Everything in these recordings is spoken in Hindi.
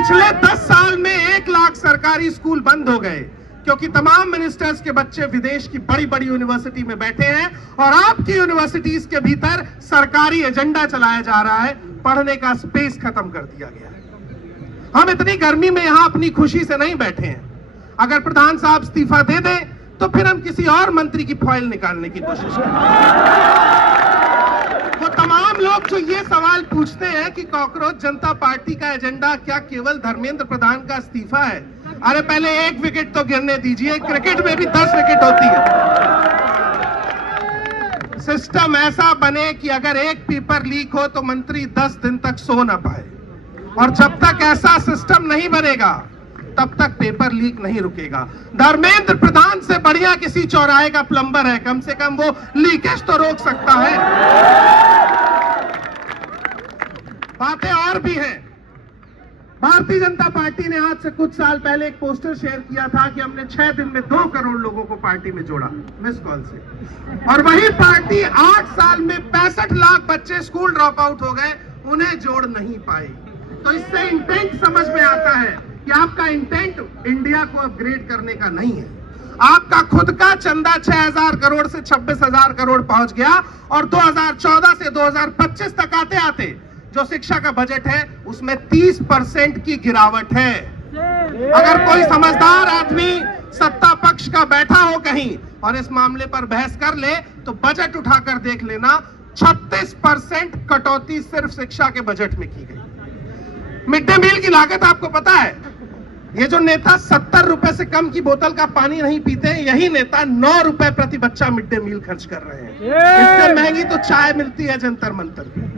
पिछले 10 साल में 1 लाख सरकारी स्कूल बंद हो गए क्योंकि तमाम मिनिस्टर्स के बच्चे विदेश की बड़ी बड़ी यूनिवर्सिटी में बैठे हैं और आपकी यूनिवर्सिटीज के भीतर सरकारी एजेंडा चलाया जा रहा है। पढ़ने का स्पेस खत्म कर दिया गया है। हम इतनी गर्मी में यहां अपनी खुशी से नहीं बैठे हैं। अगर प्रधान साहब इस्तीफा दे दें तो फिर हम किसी और मंत्री की फॉइल निकालने की कोशिश करेंगे। वो तमाम लोग जो ये सवाल पूछते हैं कि कॉकरोच जनता पार्टी का एजेंडा क्या केवल धर्मेंद्र प्रधान का इस्तीफा है, अरे पहले 1 विकेट तो गिरने दीजिए। क्रिकेट में भी 10 विकेट होती है। सिस्टम ऐसा बने कि अगर एक पेपर लीक हो तो मंत्री 10 दिन तक सो ना पाए, और जब तक ऐसा सिस्टम नहीं बनेगा तब तक पेपर लीक नहीं रुकेगा। धर्मेंद्र प्रधान से बढ़िया किसी चौराहे का प्लम्बर है, कम से कम वो लीकेज तो रोक सकता है। बातें और भी हैं। भारतीय जनता पार्टी ने आज से कुछ साल पहले एक पोस्टर शेयर किया था कि हमने 6 दिन में 2 करोड़ लोगों को पार्टी में जोड़ा मिस कॉल से, और वही पार्टी 8 साल में 65 लाख बच्चे स्कूल ड्रॉप आउट हो गए, उन्हें जोड़ नहीं पाई। तो इससे इंटेंट समझ में आता है कि आपका इंटेंट इंडिया को अपग्रेड करने का नहीं है। आपका खुद का चंदा 6,000 करोड़ से 26,000 करोड़ पहुंच गया, और 2014 से 2025 तक आते आते जो शिक्षा का बजट है उसमें 30% की गिरावट है। अगर कोई समझदार आदमी सत्ता पक्ष का बैठा हो कहीं और इस मामले पर बहस कर ले तो बजट उठाकर देख लेना, 36% कटौती सिर्फ शिक्षा के बजट में की गई। मिड डे मील की लागत आपको पता है? ये जो नेता 70 रुपए से कम की बोतल का पानी नहीं पीते हैं, यही नेता 9 रुपए प्रति बच्चा मिड डे मील खर्च कर रहे हैं। इससे महंगी तो चाय मिलती है जंतर मंतर पे।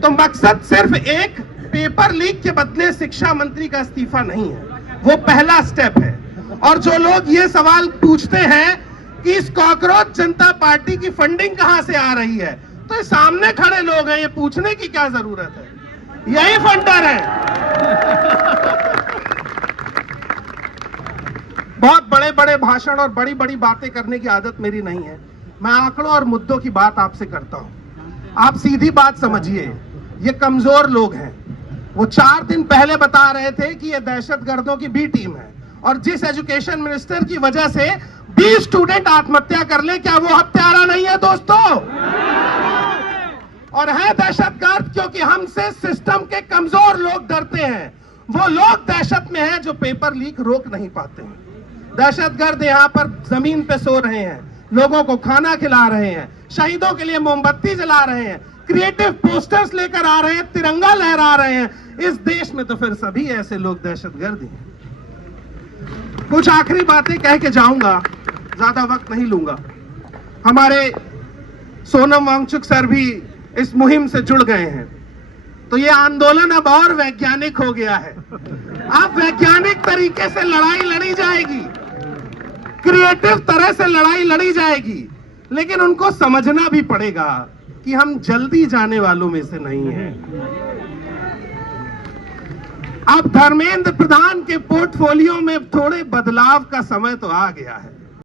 तो मकसद सिर्फ एक पेपर लीक के बदले शिक्षा मंत्री का इस्तीफा नहीं है, वो पहला स्टेप है। और जो लोग ये सवाल पूछते हैं कि इस कॉकरोच जनता पार्टी की फंडिंग कहां से आ रही है, तो ये सामने खड़े लोग हैं, ये पूछने की क्या जरूरत है? यही फंडर है। बहुत बड़े बड़े भाषण और बड़ी बड़ी बातें करने की आदत मेरी नहीं है। मैं आंकड़ों और मुद्दों की बात आपसे करता हूं। आप सीधी बात समझिए, ये कमजोर लोग हैं। वो 4 दिन पहले बता रहे थे कि ये दहशतगर्दों की बी टीम है, और जिस एजुकेशन मिनिस्टर की वजह से 20 स्टूडेंट आत्महत्या कर ले, क्या वो हत्यारा नहीं है दोस्तों? और है दहशतगर्द क्योंकि हमसे सिस्टम के कमजोर लोग डरते हैं। वो लोग दहशत में हैं जो पेपर लीक रोक नहीं पाते हैं। दहशतगर्द यहाँ पर जमीन पे सो रहे हैं, लोगों को खाना खिला रहे हैं, शहीदों के लिए मोमबत्ती जला रहे हैं, क्रिएटिव पोस्टर्स लेकर आ रहे हैं, तिरंगा लहरा रहे हैं। इस देश में तो फिर सभी ऐसे लोग दहशतगर्द हैं। कुछ आखिरी बातें कह के जाऊंगा, ज्यादा वक्त नहीं लूंगा। हमारे सोनम वांगचुक सर भी इस मुहिम से जुड़ गए हैं, तो ये आंदोलन अब और वैज्ञानिक हो गया है। अब वैज्ञानिक तरीके से लड़ाई लड़ी जाएगी, क्रिएटिव तरह से लड़ाई लड़ी जाएगी, लेकिन उनको समझना भी पड़ेगा कि हम जल्दी जाने वालों में से नहीं हैं। अब धर्मेंद्र प्रधान के पोर्टफोलियो में थोड़े बदलाव का समय तो आ गया है।